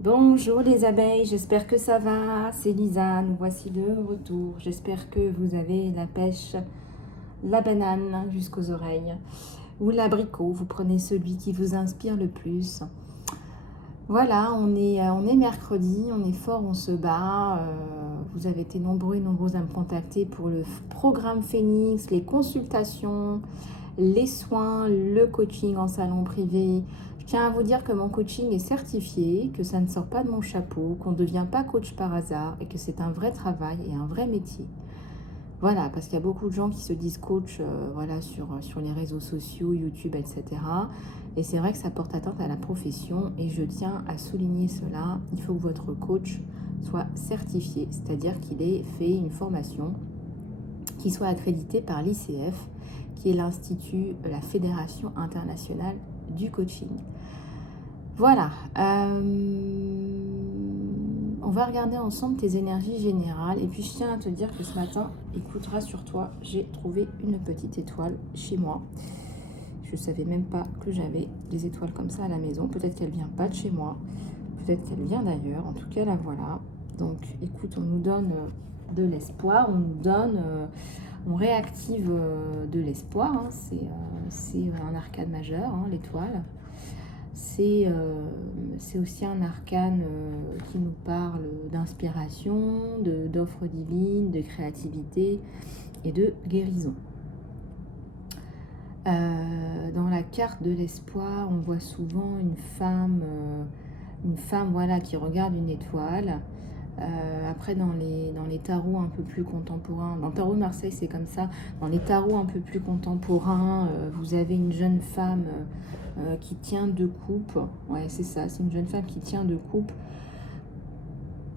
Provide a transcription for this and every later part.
Bonjour les abeilles, j'espère que ça va, c'est Lisa, nous voici de retour. J'espère que vous avez la pêche, la banane jusqu'aux oreilles ou l'abricot, vous prenez celui qui vous inspire le plus. Voilà, on est mercredi, on est fort, on se bat. Vous avez été nombreux et nombreuses à me contacter pour le programme Phoenix, les consultations, les soins, le coaching en salon privé. Je tiens à vous dire que mon coaching est certifié, que ça ne sort pas de mon chapeau, qu'on ne devient pas coach par hasard et que c'est un vrai travail et un vrai métier. Voilà, parce qu'il y a beaucoup de gens qui se disent coach voilà, sur les réseaux sociaux, YouTube, etc. Et c'est vrai que ça porte atteinte à la profession et je tiens à souligner cela. Il faut que votre coach soit certifié, c'est-à-dire qu'il ait fait une formation qui soit accréditée par l'ICF, qui est l'Institut, la Fédération internationale du coaching. Voilà. On va regarder ensemble tes énergies générales. Et puis je tiens à te dire que ce matin, écoute, rassure-toi, j'ai trouvé une petite étoile chez moi. Je ne savais même pas que j'avais des étoiles comme ça à la maison. Peut-être qu'elle ne vient pas de chez moi. Peut-être qu'elle vient d'ailleurs. En tout cas, la voilà. Donc écoute, on nous donne de l'espoir. On nous donne... on réactive de l'espoir. Hein. C'est un arcane majeur, hein, l'étoile. C'est aussi un arcane qui nous parle d'inspiration, d'offres divines, de créativité et de guérison. Dans la carte de l'espoir, on voit souvent une femme voilà, qui regarde une étoile. Après, dans les tarots un peu plus contemporains, dans le tarot de Marseille, c'est comme ça. Dans les tarots un peu plus contemporains, vous avez une jeune femme qui tient deux coupes. Ouais, c'est ça, c'est une jeune femme qui tient deux coupes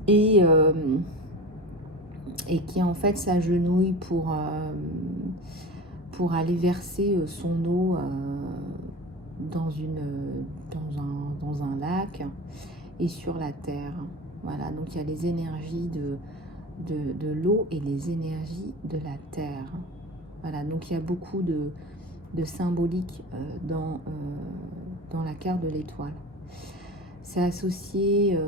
et qui en fait s'agenouille pour aller verser son eau dans un lac et sur la terre. Voilà, donc il y a les énergies de l'eau et les énergies de la terre. Voilà, donc il y a beaucoup de symbolique dans la carte de l'étoile. C'est associé,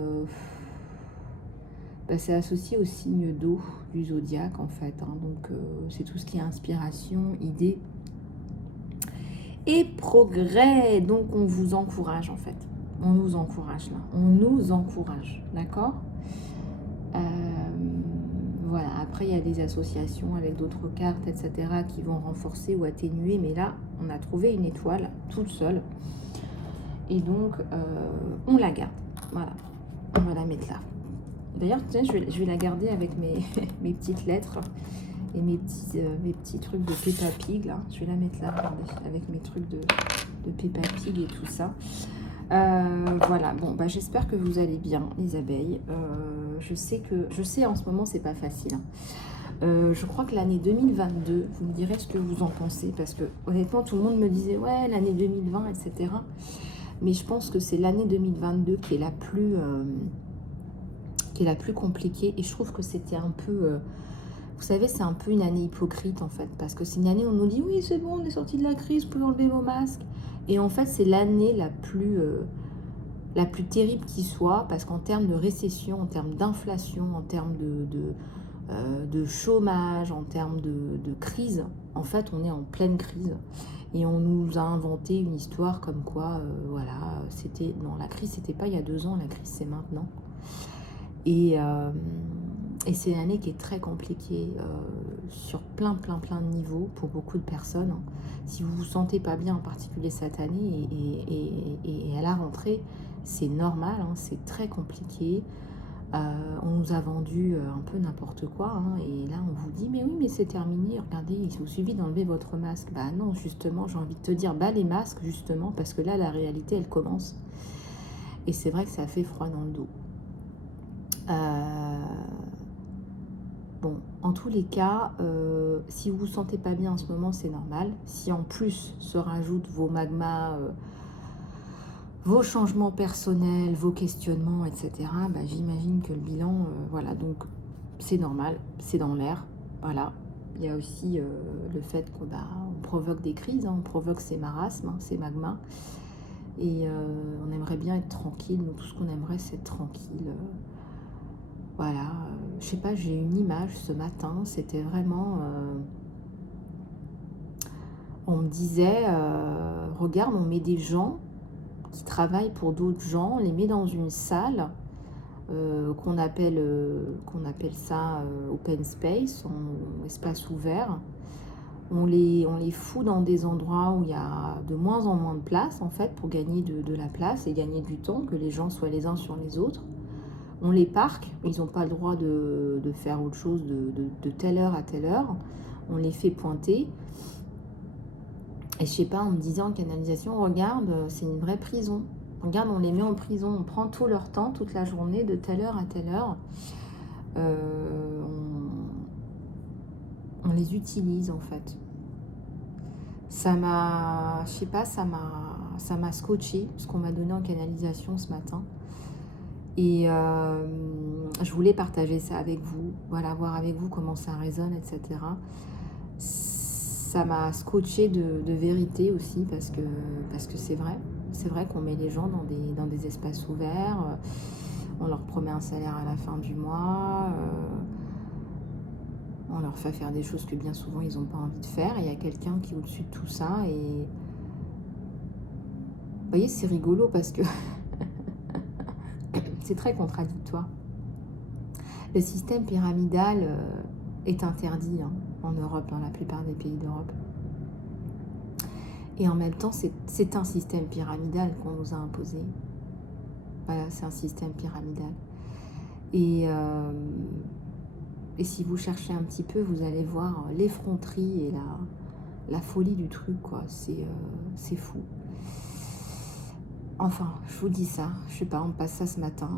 c'est associé au signe d'eau du zodiaque en fait. Hein. Donc c'est tout ce qui est inspiration, idée et progrès. Donc on vous encourage en fait. On nous encourage là. On nous encourage, d'accord ? Voilà, après il y a des associations avec d'autres cartes, etc. qui vont renforcer ou atténuer, mais là on a trouvé une étoile toute seule et donc on la garde. Voilà, on va la mettre là. D'ailleurs, je vais la garder avec mes petites lettres et mes petits trucs de Peppa Pig là. Je vais la mettre là, regardez, avec mes trucs de Peppa Pig et tout ça. Voilà, bon, bah, j'espère que vous allez bien, les abeilles. Je sais en ce moment, c'est pas facile. Hein. Je crois que l'année 2022, vous me direz ce que vous en pensez, parce que honnêtement, tout le monde me disait, ouais, l'année 2020, etc. Mais je pense que c'est l'année 2022 qui est la plus compliquée. Et je trouve que c'était un peu... vous savez, c'est un peu une année hypocrite, en fait. Parce que c'est une année où on nous dit, oui, c'est bon, on est sorti de la crise, vous pouvez enlever vos masques. Et en fait, c'est l'année la plus terrible qui soit, parce qu'en termes de récession, en termes d'inflation, en termes de chômage, en termes de crise, en fait, on est en pleine crise. Et on nous a inventé une histoire comme quoi, voilà, c'était... Non, la crise, c'était pas il y a 2 ans, la crise, c'est maintenant. Et c'est une année qui est très compliquée sur plein de niveaux pour beaucoup de personnes. Hein. Si vous vous sentez pas bien, en particulier cette année et à la rentrée, c'est normal, hein, c'est très compliqué. On nous a vendu un peu n'importe quoi. Hein, et là, on vous dit, mais oui, mais c'est terminé. Regardez, il vous suffit d'enlever votre masque. Bah non, justement, j'ai envie de te dire, bah les masques, justement, parce que là, la réalité, elle commence. Et c'est vrai que ça fait froid dans le dos. Bon, en tous les cas, si vous vous sentez pas bien en ce moment, c'est normal. Si en plus se rajoutent vos magmas, vos changements personnels, vos questionnements, etc., bah, j'imagine que le bilan, voilà, donc c'est normal, c'est dans l'air, voilà. Il y a aussi le fait qu'on provoque des crises, hein, on provoque ces marasmes, hein, ces magmas. Et on aimerait bien être tranquille. Nous, tout ce qu'on aimerait, c'est être tranquille. Voilà. Je sais pas, j'ai une image ce matin. C'était vraiment... on me disait, regarde, on met des gens qui travaillent pour d'autres gens, on les met dans une salle qu'on appelle ça open space, espace ouvert. On les fout dans des endroits où il y a de moins en moins de place, en fait, pour gagner de la place et gagner du temps, que les gens soient les uns sur les autres. On les parque, ils n'ont pas le droit de faire autre chose de telle heure à telle heure. On les fait pointer. Et je sais pas, on me disait en canalisation, regarde, c'est une vraie prison. Regarde, on les met en prison, on prend tout leur temps, toute la journée, de telle heure à telle heure. On les utilise, en fait. Ça m'a, je sais pas, ça m'a scotché, ce qu'on m'a donné en canalisation ce matin. Et je voulais partager ça avec vous, voilà, voir avec vous comment ça résonne, etc. Ça m'a scotché de vérité aussi, parce que c'est vrai. C'est vrai qu'on met les gens dans des espaces ouverts, on leur promet un salaire à la fin du mois, on leur fait faire des choses que bien souvent ils n'ont pas envie de faire, et il y a quelqu'un qui est au-dessus de tout ça, et vous voyez, c'est rigolo parce que c'est très contradictoire. Le système pyramidal est interdit en Europe, dans la plupart des pays d'Europe. Et en même temps, c'est un système pyramidal qu'on nous a imposé. Voilà, c'est un système pyramidal. Et si vous cherchez un petit peu, vous allez voir l'effronterie et la folie du truc, quoi. C'est fou. Enfin, je vous dis ça. Je sais pas, on passe ça ce matin.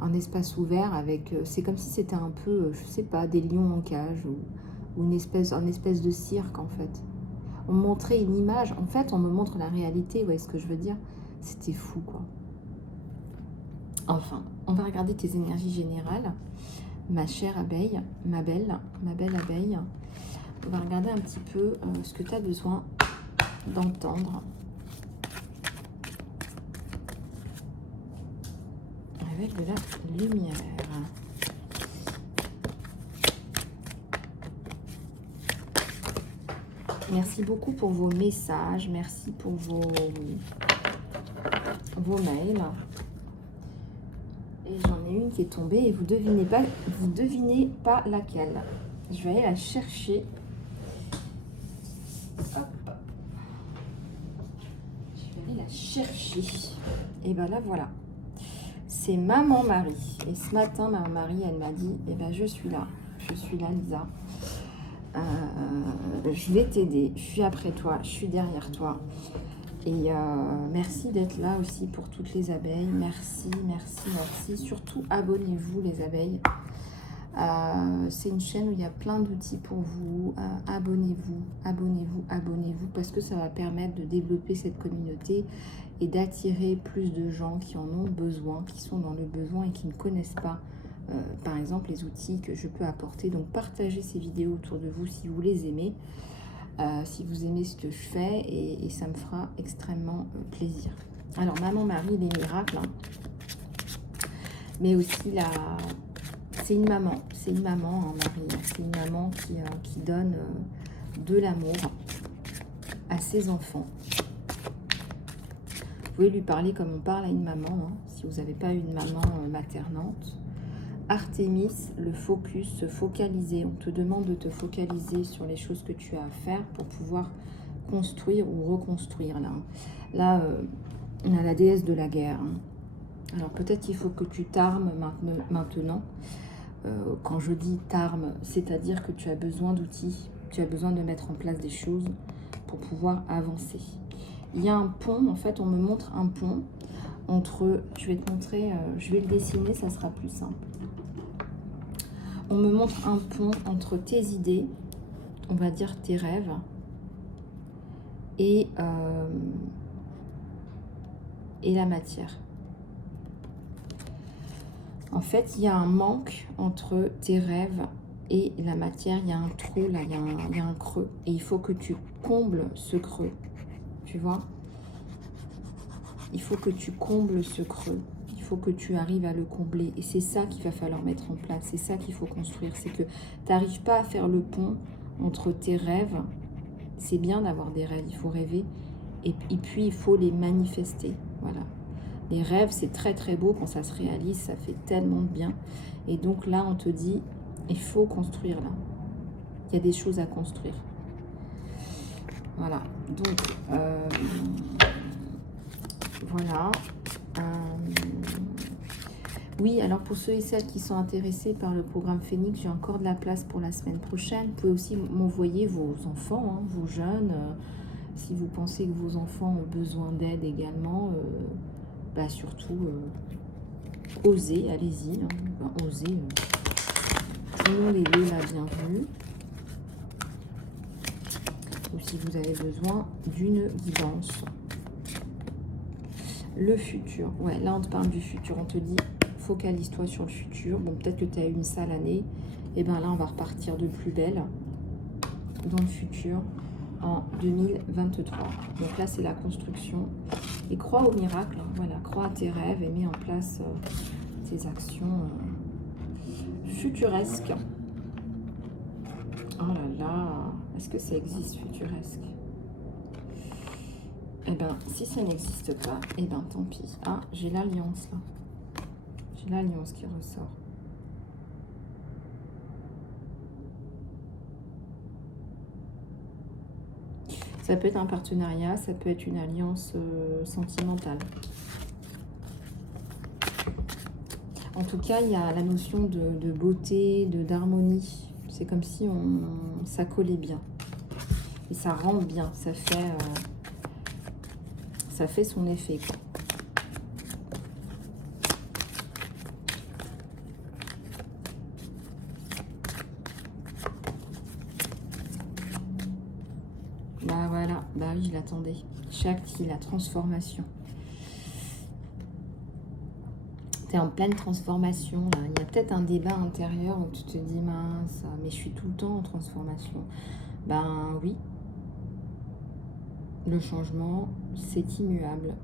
Un espace ouvert avec... c'est comme si c'était un peu, je sais pas, des lions en cage ou un espèce de cirque, en fait. On me montrait une image. En fait, on me montre la réalité. Vous voyez ce que je veux dire? C'était fou, quoi. Enfin, on va regarder tes énergies générales. Ma chère abeille, ma belle abeille. On va regarder un petit peu ce que tu as besoin d'entendre. Avec de la lumière. Merci beaucoup pour vos messages. Merci pour vos mails. Et j'en ai une qui est tombée et vous devinez pas laquelle. Je vais aller la chercher. Hop. Je vais aller la chercher. Et ben là voilà. C'est Maman Marie. Et ce matin, Maman Marie, elle m'a dit, eh ben je suis là. Je suis là, Lisa. Je vais t'aider. Je suis après toi. Je suis derrière toi. Et merci d'être là aussi pour toutes les abeilles. Merci, merci, merci. Surtout, abonnez-vous les abeilles. C'est une chaîne où il y a plein d'outils pour vous. Abonnez-vous, abonnez-vous, abonnez-vous, parce que ça va permettre de développer cette communauté et d'attirer plus de gens qui en ont besoin, qui sont dans le besoin et qui ne connaissent pas, par exemple, les outils que je peux apporter. Donc, partagez ces vidéos autour de vous si vous les aimez. Si vous aimez ce que je fais, et ça me fera extrêmement plaisir. Alors, Maman Marie, les miracles, hein. Mais aussi c'est une maman, hein, Marie. C'est une maman qui donne de l'amour à ses enfants. Vous pouvez lui parler comme on parle à une maman, hein, si vous n'avez pas une maman maternante. Artémis, le focus, se focaliser. On te demande de te focaliser sur les choses que tu as à faire pour pouvoir construire ou reconstruire. Là, on a la déesse de la guerre. Hein. Alors peut-être qu'il faut que tu t'armes maintenant. Quand je dis t'armes, c'est-à-dire que tu as besoin d'outils, tu as besoin de mettre en place des choses pour pouvoir avancer. Il y a un pont, en fait, on me montre un pont entre... Je vais te montrer, je vais le dessiner, ça sera plus simple. On me montre un pont entre tes idées, on va dire tes rêves, et la matière. En fait, il y a un manque entre tes rêves et la matière. Il y a un trou, là, il y a un creux. Et il faut que tu combles ce creux. Tu vois? il faut que tu combles ce creux. Il faut que tu arrives à le combler. Et c'est ça qu'il va falloir mettre en place. C'est ça qu'il faut construire. C'est que tu n'arrives pas à faire le pont entre tes rêves. C'est bien d'avoir des rêves, il faut rêver. Et puis, il faut les manifester. Voilà. Les rêves, c'est très très beau quand ça se réalise. Ça fait tellement de bien. Et donc là, on te dit, il faut construire là. Il y a des choses à construire. Voilà. Donc, voilà. Oui, alors pour ceux et celles qui sont intéressés par le programme Phoenix, j'ai encore de la place pour la semaine prochaine. Vous pouvez aussi m'envoyer vos enfants, hein, vos jeunes. Si vous pensez que vos enfants ont besoin d'aide également, surtout, osez, allez-y. Hein, osez. Signalez-le la bienvenue. Ou si vous avez besoin d'une guidance. Le futur. Ouais, là, on te parle du futur. On te dit, focalise-toi sur le futur. Bon, peut-être que tu as eu une sale année. Et bien là, on va repartir de plus belle dans le futur en 2023. Donc là, c'est la construction. Et crois au miracle. Hein, voilà, crois à tes rêves et mets en place tes actions futuresques. Oh là là, est-ce que ça existe, futuresque? Eh bien, si ça n'existe pas, eh bien, tant pis. Ah, j'ai l'alliance, là. J'ai l'alliance qui ressort. Ça peut être un partenariat, ça peut être une alliance sentimentale. En tout cas, il y a la notion de beauté, d'harmonie. C'est comme si ça collait bien. Et ça rend bien, ça fait son effet, quoi. Bah voilà, bah oui, je l'attendais. Shakti, la transformation. Tu es en pleine transformation, là. Il y a peut-être un débat intérieur où tu te dis, mince, mais je suis tout le temps en transformation. Ben oui. Le changement, c'est immuable.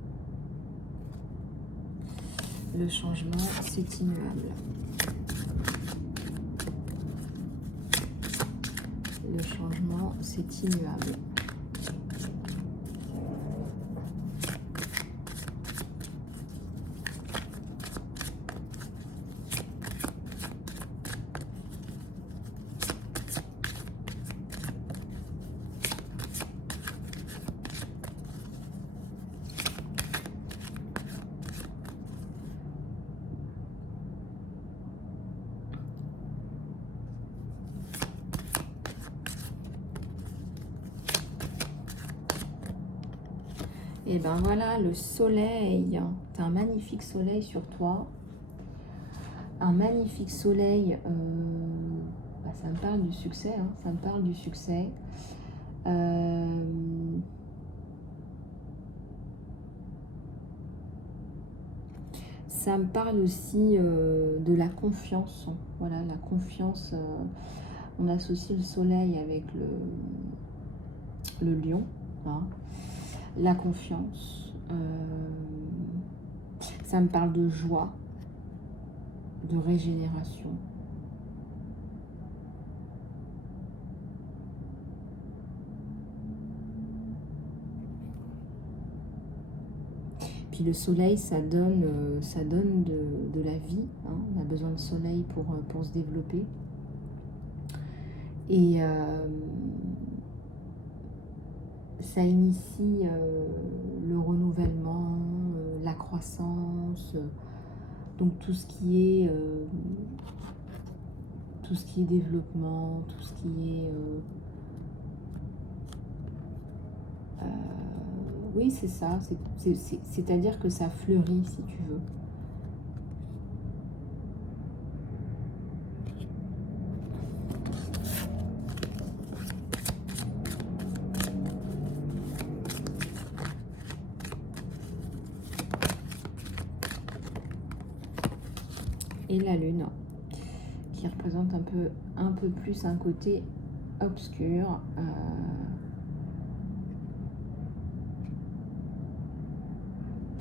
Le changement, c'est immuable. Le changement, c'est immuable. Et ben voilà, le soleil. Tu as un magnifique soleil sur toi. Un magnifique soleil. Ça me parle du succès. Hein, ça me parle du succès. Ça me parle aussi de la confiance. Voilà, la confiance. On associe le soleil avec le lion. Hein. La confiance. Ça me parle de joie, de régénération. Puis le soleil, ça donne de la vie. Hein. On a besoin de soleil pour se développer. Et ça initie le renouvellement, la croissance, donc tout ce qui est développement, tout ce qui est oui, c'est ça, c'est-à-dire que ça fleurit, si tu veux. Et la lune, qui représente un peu plus un côté obscur.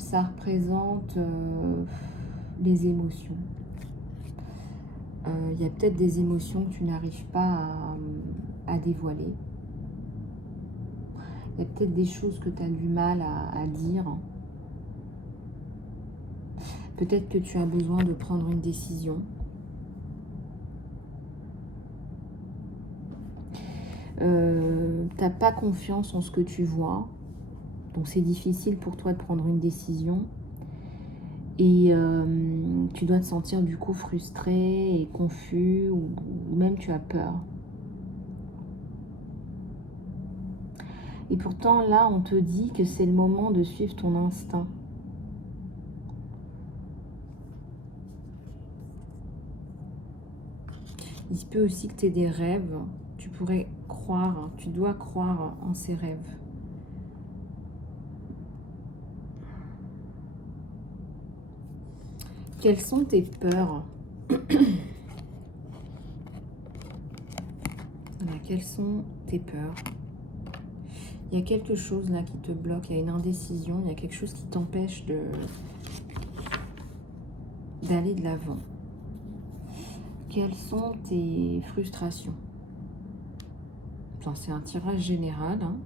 ça représente les émotions. Il y a peut-être des émotions que tu n'arrives pas à dévoiler. Il y a peut-être des choses que tu as du mal à dire. Peut-être que tu as besoin de prendre une décision. T'as pas confiance en ce que tu vois. Donc c'est difficile pour toi de prendre une décision. Et tu dois te sentir du coup frustré et confus, ou même tu as peur. Et pourtant là on te dit que c'est le moment de suivre ton instinct. Il se peut aussi que tu aies des rêves. Tu pourrais croire, tu dois croire en ces rêves. Quelles sont tes peurs? Quelles sont tes peurs? Il y a quelque chose là qui te bloque, il y a une indécision, il y a quelque chose qui t'empêche d'aller de l'avant. Quelles sont tes frustrations? Enfin, c'est un tirage général, hein.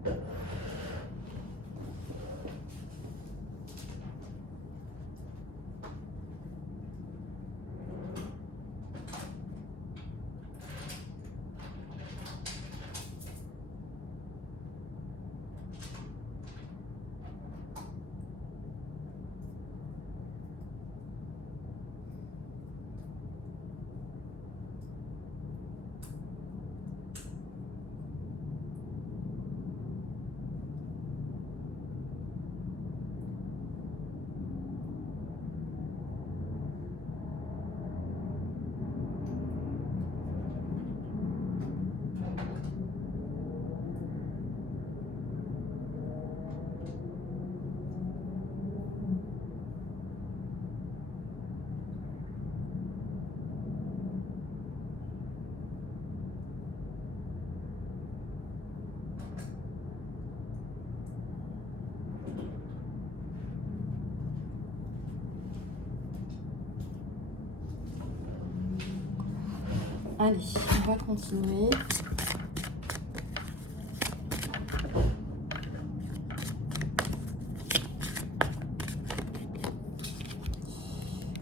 Allez, on va continuer.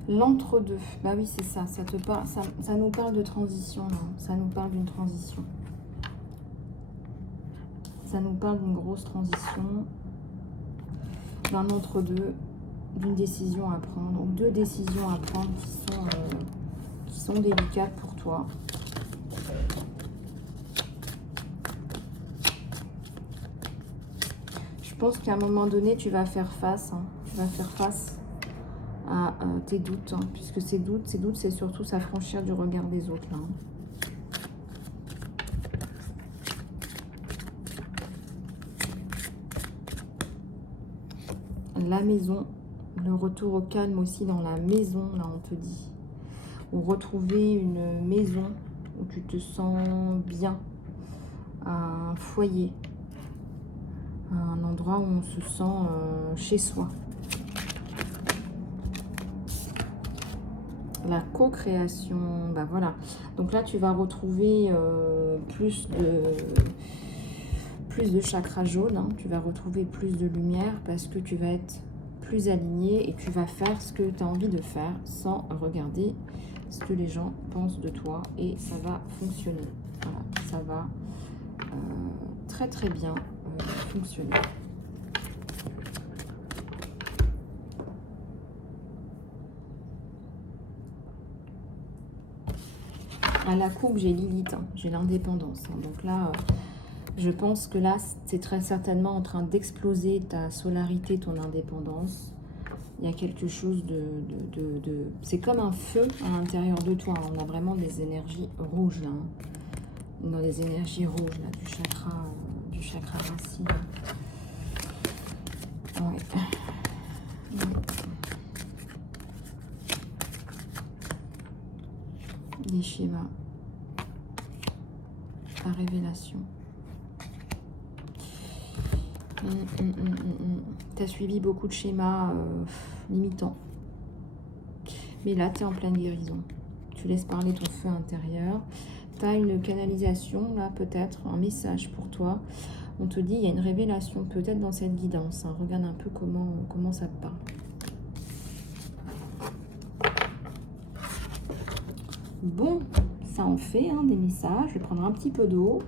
L'entre-deux. Bah oui, c'est ça. Ça te parle, ça nous parle de transition. Hein. Ça nous parle d'une transition. Ça nous parle d'une grosse transition, d'un entre-deux, d'une décision à prendre, ou deux décisions à prendre qui sont délicates pour toi. Je pense qu'à un moment donné, tu vas faire face. Hein. Tu vas faire face à tes doutes, hein, puisque ces doutes, c'est surtout s'affranchir du regard des autres. Là, hein. La maison, le retour au calme aussi dans la maison, là on te dit. Ou retrouver une maison où tu te sens bien, un foyer, un endroit où on se sent chez soi. La co-création, bah voilà. Donc là tu vas retrouver plus de chakra jaune, hein. Tu vas retrouver plus de lumière parce que tu vas être plus aligné et tu vas faire ce que tu as envie de faire sans regarder ce que les gens pensent de toi, et ça va fonctionner. Voilà, ça va très très bien fonctionner. À la coupe, j'ai Lilith, hein, j'ai l'indépendance. Hein. Donc là, je pense que là, c'est très certainement en train d'exploser ta solarité, ton indépendance. Il y a quelque chose de c'est comme un feu à l'intérieur de toi. On a vraiment des énergies rouges là. Hein. On a des énergies rouges là, du chakra racine. Ouais. Les schémas. La révélation. Tu as suivi beaucoup de schémas limitants. Mais là, tu es en pleine guérison. Tu laisses parler ton feu intérieur. Tu as une canalisation, là, peut-être, un message pour toi. On te dit, il y a une révélation, peut-être dans cette guidance. Hein. Regarde un peu comment ça te parle. Bon, ça en fait, hein, des messages. Je vais prendre un petit peu d'eau.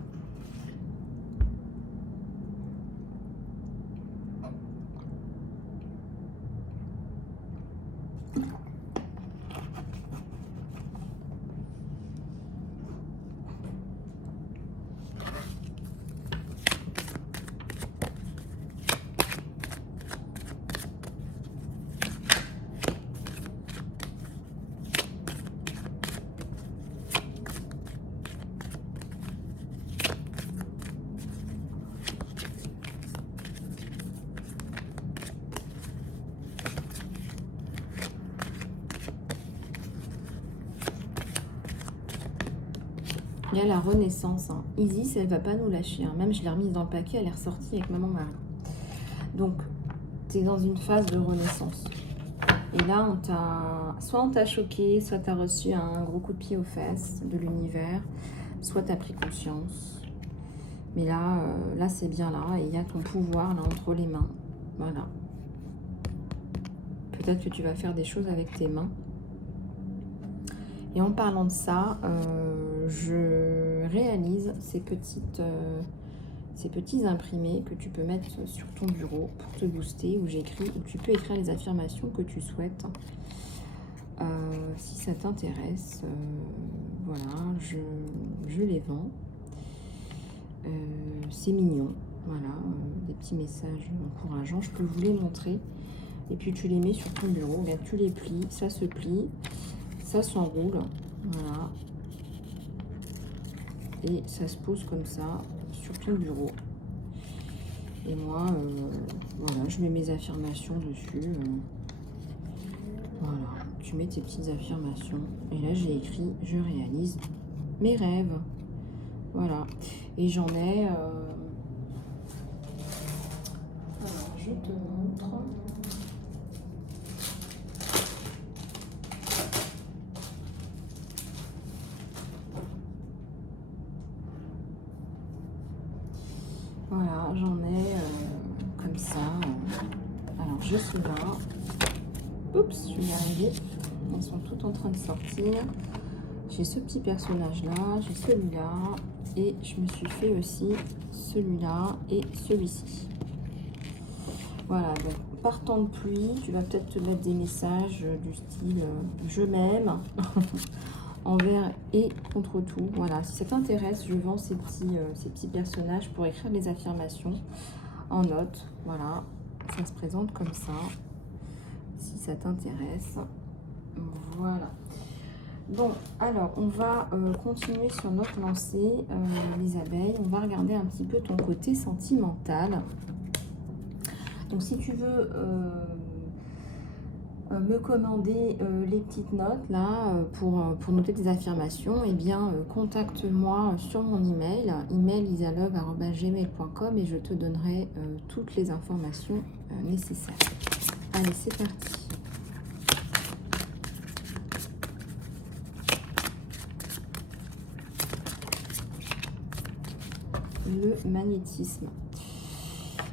Il y a la renaissance. Hein. Isis, elle va pas nous lâcher. Hein. Même je l'ai remise dans le paquet, elle est ressortie avec maman Marie. Donc, tu es dans une phase de renaissance. Et là, soit on t'a choqué, soit tu as reçu un gros coup de pied aux fesses de l'univers, soit tu as pris conscience. Mais là, là c'est bien là. Et il y a ton pouvoir là entre les mains. Voilà. Peut-être que tu vas faire des choses avec tes mains. Et en parlant de ça, je réalise ces petits imprimés que tu peux mettre sur ton bureau pour te booster, où tu peux écrire les affirmations que tu souhaites. Si ça t'intéresse, voilà, je les vends. C'est mignon, voilà, des petits messages encourageants. Je peux vous les montrer. Et puis tu les mets sur ton bureau. Regarde, tu les plies, ça se plie. Ça s'enroule, voilà, et ça se pose comme ça sur ton bureau. Et moi, voilà, je mets mes affirmations dessus. Voilà, tu mets tes petites affirmations. Et là, j'ai écrit, je réalise mes rêves. Voilà, et j'en ai... alors, je te montre... Voilà, j'en ai comme ça. Alors, je suis là. Oups, je vais arriver. Elles sont toutes en train de sortir. J'ai ce petit personnage-là, j'ai celui-là. Et je me suis fait aussi celui-là et celui-ci. Voilà, donc par temps de pluie, tu vas peut-être te mettre des messages du style « je m'aime ». Envers et contre tout. Voilà, si ça t'intéresse, je vends ces petits personnages pour écrire les affirmations en notes. Voilà, ça se présente comme ça. Si ça t'intéresse. Voilà. Bon, alors, on va continuer sur notre lancée, les abeilles. On va regarder un petit peu ton côté sentimental. Donc, si tu veux... me commander les petites notes là pour noter tes affirmations, eh bien contacte-moi sur mon email isalove@gmail.com et je te donnerai toutes les informations nécessaires. Allez, c'est parti. Le magnétisme.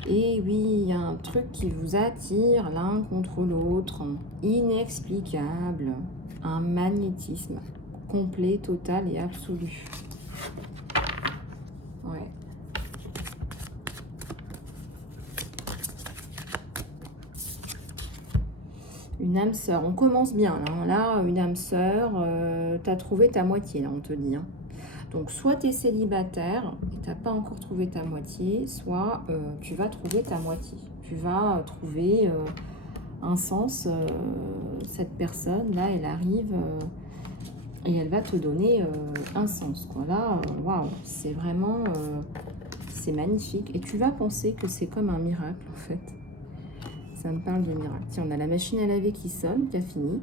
Et oui, il y a un truc qui vous attire l'un contre l'autre, inexplicable, un magnétisme complet, total et absolu. Ouais. Une âme sœur, on commence bien là, une âme sœur, t'as trouvé ta moitié là, on te dit. Hein. Donc, soit tu es célibataire et tu n'as pas encore trouvé ta moitié, soit tu vas trouver ta moitié. Tu vas trouver un sens. Cette personne-là, elle arrive et elle va te donner un sens. Quoi. Là, waouh, c'est vraiment... c'est magnifique. Et tu vas penser que c'est comme un miracle, en fait. Ça me parle de miracle. Tiens, on a la machine à laver qui sonne, qui a fini.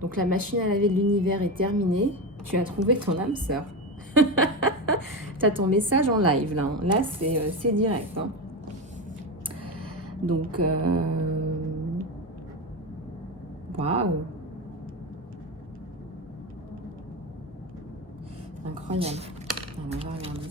Donc, la machine à laver de l'univers est terminée. Tu as trouvé ton âme sœur. Tu as ton message en live là. Là, c'est direct. Hein. Donc, waouh, incroyable. Alors, on va regarder.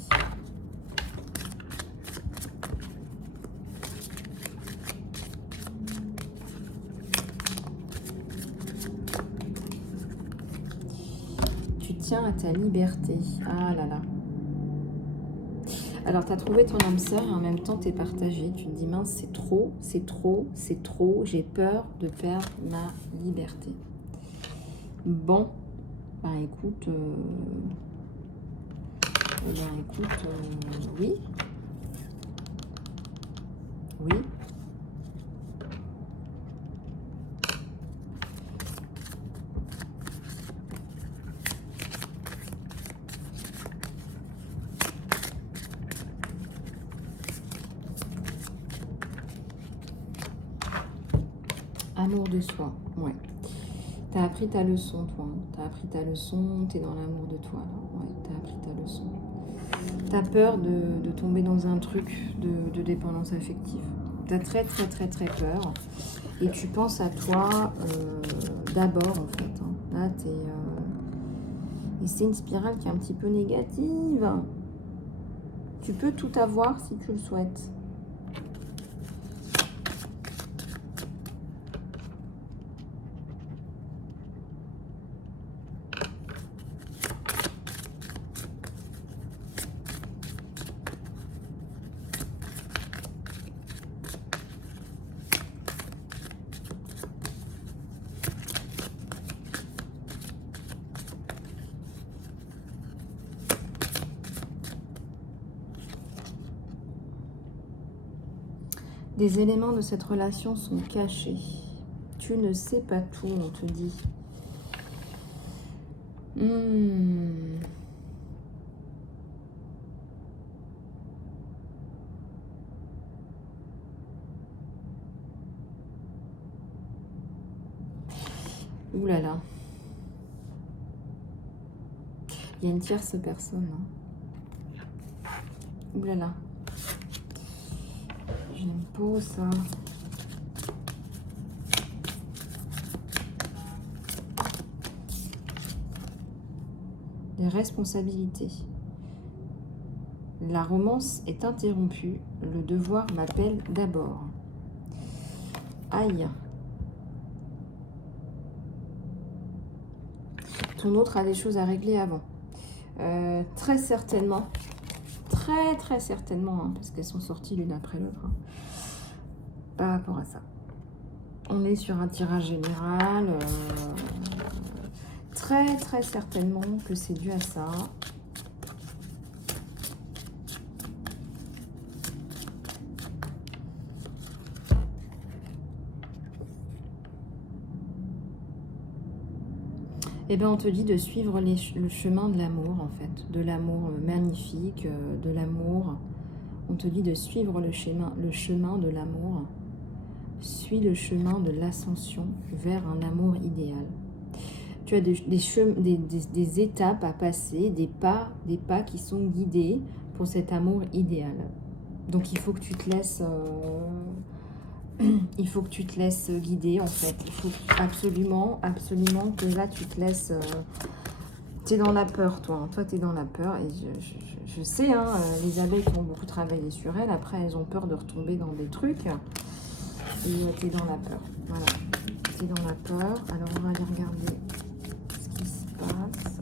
Tu tiens à ta liberté. Ah là là. Alors, tu as trouvé ton âme sœur et en même temps, tu es partagé. Tu te dis, mince, c'est trop, c'est trop, c'est trop. J'ai peur de perdre ma liberté. Bon, bah écoute, oui, oui. Amour de soi, ouais. T'as appris ta leçon, toi. Hein. T'as appris ta leçon, t'es dans l'amour de toi. Là. Ouais, t'as appris ta leçon. T'as peur de tomber dans un truc de dépendance affective. T'as très peur. Et tu penses à toi d'abord, en fait. Hein. Là, et c'est une spirale qui est un petit peu négative. Tu peux tout avoir si tu le souhaites. Des éléments de cette relation sont cachés. Tu ne sais pas tout, on te dit. Ouh là là. Il y a une tierce personne. Hein. Ouh là là. J'aime pas ça. Les responsabilités. La romance est interrompue. Le devoir m'appelle d'abord. Aïe. Ton autre a des choses à régler avant. Très certainement. Très certainement. Hein, parce qu'elles sont sorties l'une après l'autre. Hein, par rapport à ça. On est sur un tirage général. Très certainement que c'est dû à ça. Eh bien, on te dit de suivre le chemin de l'amour, en fait. De l'amour magnifique, de l'amour. On te dit de suivre le chemin de l'amour. Suis le chemin de l'ascension vers un amour idéal. Tu as des étapes à passer, des pas qui sont guidés pour cet amour idéal. Donc il faut que tu te laisses, guider en fait. Il faut absolument que là tu te laisses. Tu es dans la peur, toi. Hein. Toi, tu es dans la peur. Et je sais, hein, les abeilles qui ont beaucoup travaillé sur elles, après elles ont peur de retomber dans des trucs. Et tu es dans la peur. Voilà. Tu es dans la peur. Alors on va aller regarder ce qui se passe.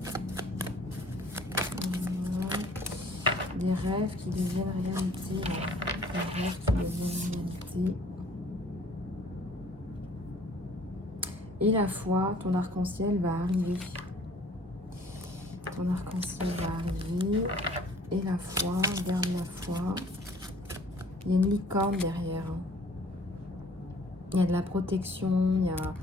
Des rêves qui deviennent réalité. Des rêves qui deviennent réalité. Et la foi, ton arc-en-ciel va arriver. Ton arc-en-ciel va arriver. Et la foi, garde la foi. Il y a une licorne derrière. Hein. Il y a de la protection, il y a...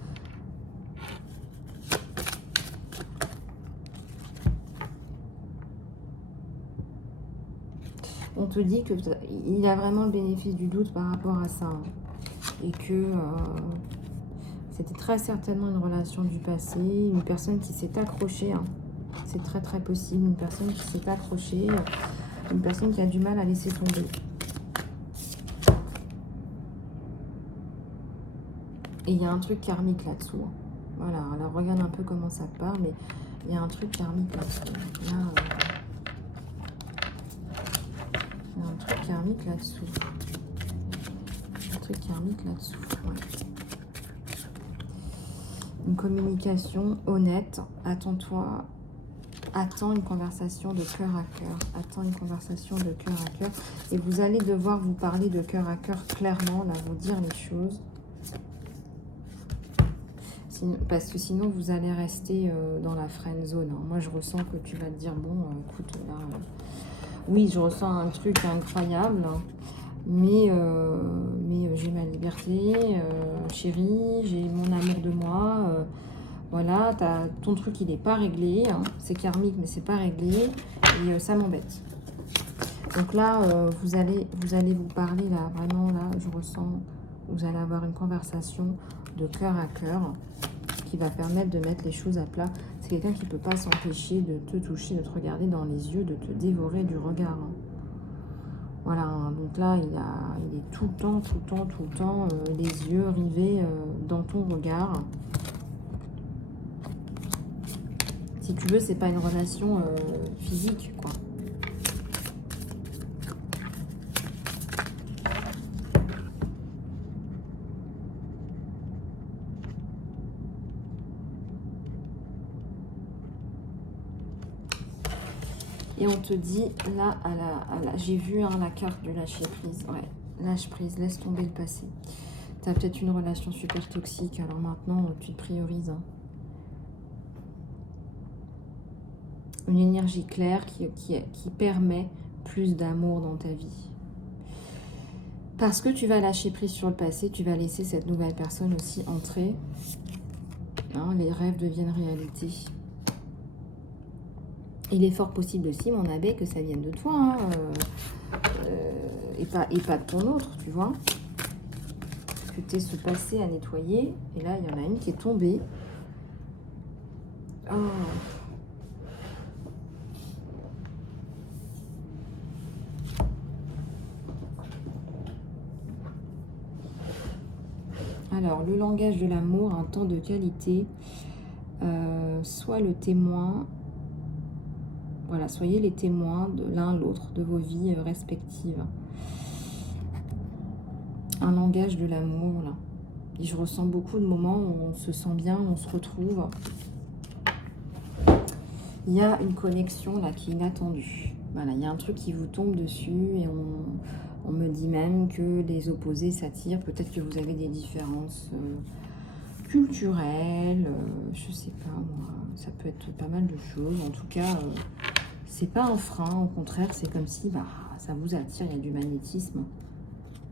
On te dit qu'il a vraiment le bénéfice du doute par rapport à ça. Hein. Et que c'était très certainement une relation du passé, une personne qui s'est accrochée. Hein. C'est très possible, une personne qui s'est accrochée, une personne qui a du mal à laisser tomber. Et il y a un truc karmique là-dessous. Hein. Voilà, alors regarde un peu comment ça te parle, mais il y a un truc karmique là-dessous. Là, il y a un truc karmique là-dessous. Un truc karmique là-dessous, ouais. Une communication honnête. Attends-toi. Attends une conversation de cœur à cœur. Attends une conversation de cœur à cœur. Et vous allez devoir vous parler de cœur à cœur clairement, là, vous dire les choses. Parce que sinon, vous allez rester dans la friend zone. Hein. Moi, je ressens que tu vas te dire, bon, écoute, là, oui, je ressens un truc incroyable, hein, mais j'ai ma liberté, chérie, j'ai mon amour de moi. Voilà, ton truc, il n'est pas réglé. Hein. C'est karmique, mais c'est pas réglé. Et ça m'embête. Donc là, vous allez vous parler, là, vraiment, là, je ressens, vous allez avoir une conversation de cœur à cœur qui va permettre de mettre les choses à plat. C'est quelqu'un qui ne peut pas s'empêcher de te toucher, de te regarder dans les yeux, de te dévorer du regard. Hein. Voilà, hein. Donc là, il est tout le temps, les yeux rivés dans ton regard. Si tu veux, c'est pas une relation physique, quoi. Et on te dit, là, j'ai vu hein, la carte du lâcher prise. Ouais, lâche prise, laisse tomber le passé. Tu as peut-être une relation super toxique, alors maintenant, tu te priorises. Hein. Une énergie claire qui permet plus d'amour dans ta vie. Parce que tu vas lâcher prise sur le passé, tu vas laisser cette nouvelle personne aussi entrer. Hein, les rêves deviennent réalité. Il est fort possible aussi, mon abbé, que ça vienne de toi, hein, et pas de ton autre, tu vois. Que tu aies ce passé à nettoyer. Et là, il y en a une qui est tombée. Oh. Alors, le langage de l'amour, un temps de qualité. Sois le témoin. Voilà, soyez les témoins de l'un l'autre, de vos vies respectives. Un langage de l'amour, là. Et je ressens beaucoup de moments où on se sent bien, on se retrouve. Il y a une connexion, là, qui est inattendue. Voilà, il y a un truc qui vous tombe dessus et on me dit même que les opposés s'attirent. Peut-être que vous avez des différences culturelles, je sais pas moi. Ça peut être pas mal de choses. En tout cas... c'est pas un frein, au contraire, c'est comme si ça vous attire, il y a du magnétisme.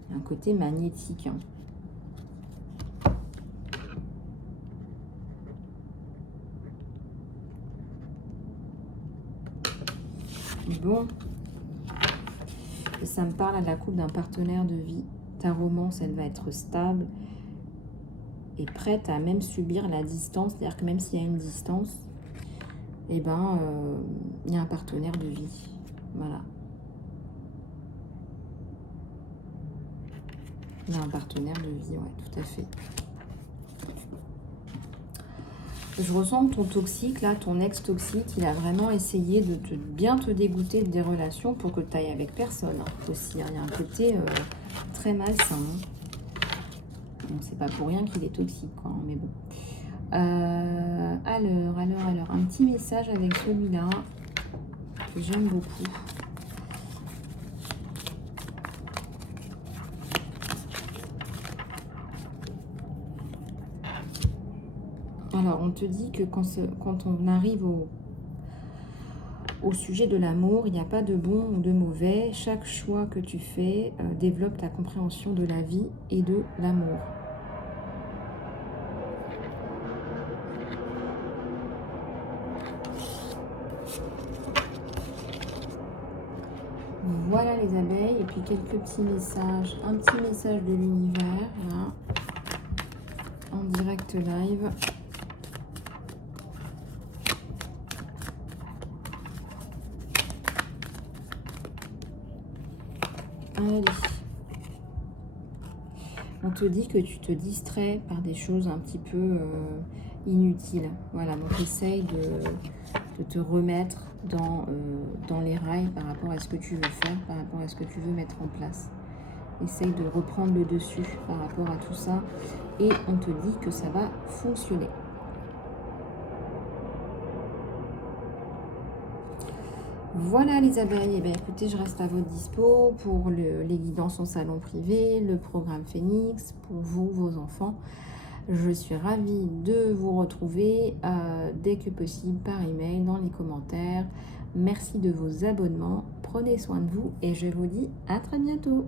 Il y a un côté magnétique. Hein. Bon. Et ça me parle à la coupe d'un partenaire de vie. Ta romance, elle va être stable et prête à même subir la distance. C'est-à-dire que même s'il y a une distance, eh ben, il y a un partenaire de vie. Voilà. Il y a un partenaire de vie, ouais, tout à fait. Je ressens que ton toxique, là, ton ex-toxique, il a vraiment essayé de bien te dégoûter des relations pour que tu ailles avec personne hein, aussi. Hein. Il y a un côté très malsain. Hein. Bon, c'est pas pour rien qu'il est toxique, quoi, hein, mais bon. Alors, un petit message avec celui-là que j'aime beaucoup. Alors, on te dit que quand on arrive au sujet de l'amour, il n'y a pas de bon ou de mauvais. Chaque choix que tu fais développe ta compréhension de la vie et de l'amour. Voilà les abeilles, et puis quelques petits messages, un petit message de l'univers, là, en direct live. Allez. On te dit que tu te distrais par des choses un petit peu inutiles. Voilà, donc essaye de te remettre dans les rails par rapport à ce que tu veux faire, par rapport à ce que tu veux mettre en place. Essaye de reprendre le dessus par rapport à tout ça et on te dit que ça va fonctionner. Voilà les abeilles, eh bien, écoutez, je reste à votre dispo pour les guidances en salon privé, le programme Phoenix, pour vous, vos enfants. Je suis ravie de vous retrouver dès que possible par email, dans les commentaires. Merci de vos abonnements, prenez soin de vous et je vous dis à très bientôt.